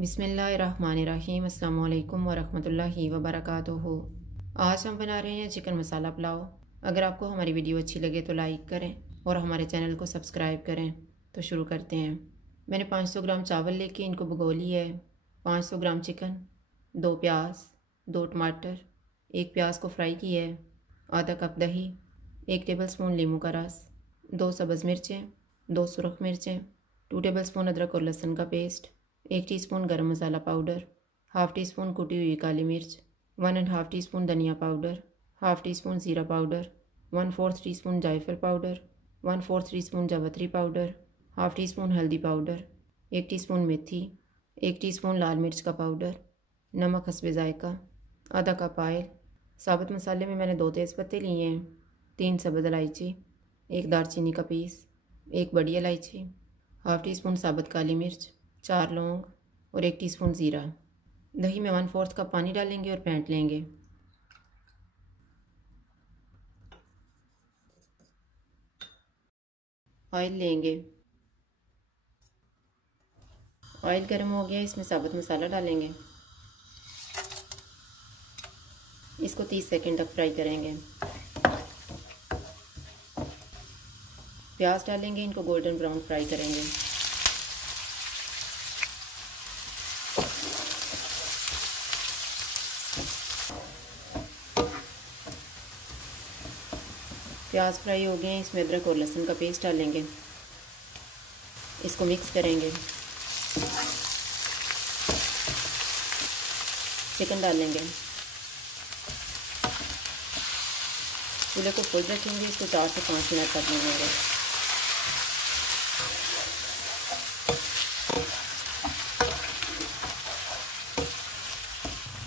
बिस्मिल्लाहिर्रहमानिर्रहीम अस्सलामु अलैकुम वरहमतुल्लाहि वबरकातुहू। आज हम बना रहे हैं चिकन मसाला पुलाव। अगर आपको हमारी वीडियो अच्छी लगे तो लाइक करें और हमारे चैनल को सब्सक्राइब करें। तो शुरू करते हैं। मैंने 500 ग्राम चावल लेके इनको भिगो लिया है। 500 ग्राम चिकन, 2 प्याज, 2 टमाटर, 1 प्याज को फ्राई किया है, आधा कप दही, 1 टेबलस्पून नींबू का रस, 2 सब्ज़ मिर्चें, 2 सुरख मिर्चें, 2 टेबलस्पून अदरक और लहसुन का पेस्ट, 1 टीस्पून गरम मसाला पाउडर, हाफ़ टी स्पून कुटी हुई काली मिर्च, 1½ टीस्पून धनिया पाउडर, हाफ़ टी स्पून ज़ीरा पाउडर, 1/4 टीस्पून जायफल पाउडर, 1/4 टीस्पून जावित्री पाउडर, हाफ़ टी स्पून हल्दी पाउडर, 1 टीस्पून मेथी, 1 टीस्पून लाल मिर्च का पाउडर, नमक हस्बे ज़ायका, आधा कप ऑयल। साबुत मसाले में मैंने 2 तेज़पत्ते लिए हैं, 3 सब्ज़ इलायची, 1 दालचीनी का पीस, 1 बड़ी इलायची, हाफ़ टी स्पून साबुत काली मिर्च, 4 लौंग और 1 टीस्पून ज़ीरा। दही में 1/4 कप पानी डालेंगे और फेंट लेंगे। ऑयल लेंगे। ऑयल गर्म हो गया, इसमें साबुत मसाला डालेंगे। इसको 30 सेकंड तक फ्राई करेंगे। प्याज डालेंगे, इनको गोल्डन ब्राउन फ्राई करेंगे। प्याज फ्राई हो गए हैं, इसमें अदरक और लहसुन का पेस्ट डालेंगे। इसको मिक्स करेंगे। चिकन डालेंगे। चूल्हे को फुल रखेंगे, इसको 4 से 5 मिनट तक भूनेंगे।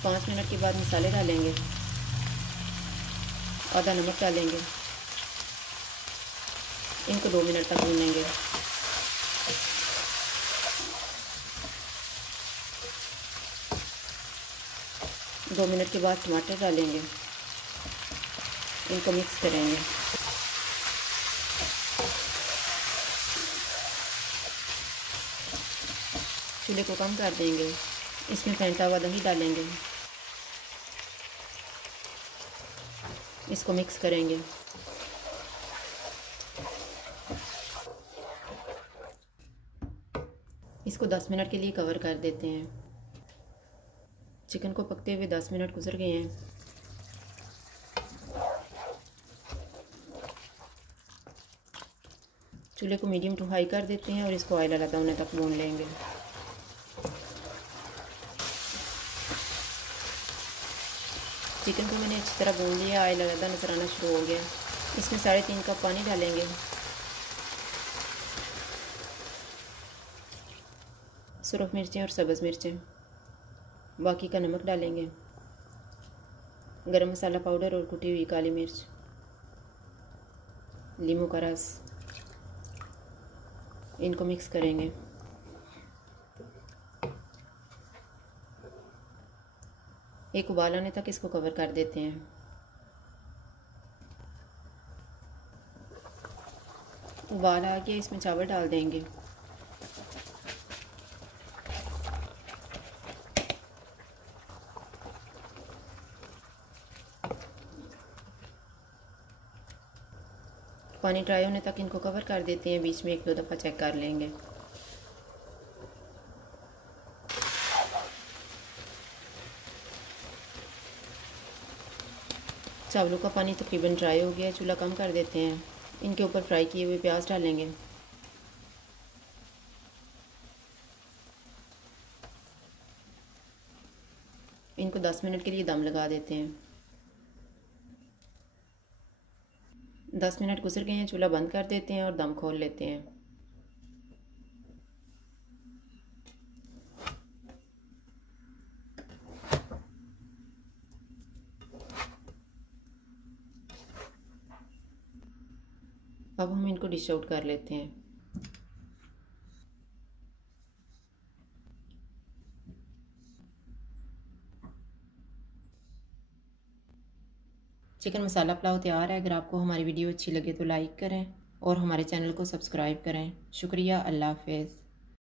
पाँच मिनट के बाद मसाले डालेंगे। आधा नमक डालेंगे। इनको 2 मिनट तक भूनेंगे। दो मिनट के बाद टमाटर डालेंगे। इनको मिक्स करेंगे। चूल्हे को कम कर देंगे। इसमें फेंटा हुआ दही डालेंगे। इसको मिक्स करेंगे। इसको 10 मिनट के लिए कवर कर देते हैं। चिकन को पकते हुए 10 मिनट गुजर गए हैं। चूल्हे को मीडियम टू हाई कर देते हैं और इसको ऑयल अलग होने तक भून लेंगे। चिकन को मैंने अच्छी तरह भून लिया, ऑयल अलग नजर आना शुरू हो गया। इसमें 3.5 कप पानी डालेंगे। सुरख मिर्चें और सब्ज़ मिर्चें, बाकी का नमक डालेंगे। गरम मसाला पाउडर और कुटी हुई काली मिर्च, नींबू का रस। इनको मिक्स करेंगे। एक उबाल आने तक इसको कवर कर देते हैं। उबाल आ गया, इसमें चावल डाल देंगे। पानी ड्राई होने तक इनको कवर कर देते हैं। बीच में 1-2 दफ़ा चेक कर लेंगे। चावलों का पानी तकरीबन ड्राई हो गया है, चूल्हा कम कर देते हैं। इनके ऊपर फ्राई किए हुए प्याज डालेंगे। इनको 10 मिनट के लिए दम लगा देते हैं। 10 मिनट गुजर गए हैं, चूल्हा बंद कर देते हैं और दम खोल लेते हैं। अब हम इनको डिश आउट कर लेते हैं। चिकन मसाला पुलाव तैयार है। अगर आपको हमारी वीडियो अच्छी लगे तो लाइक करें और हमारे चैनल को सब्सक्राइब करें। शुक्रिया। अल्लाह हाफ़िज़।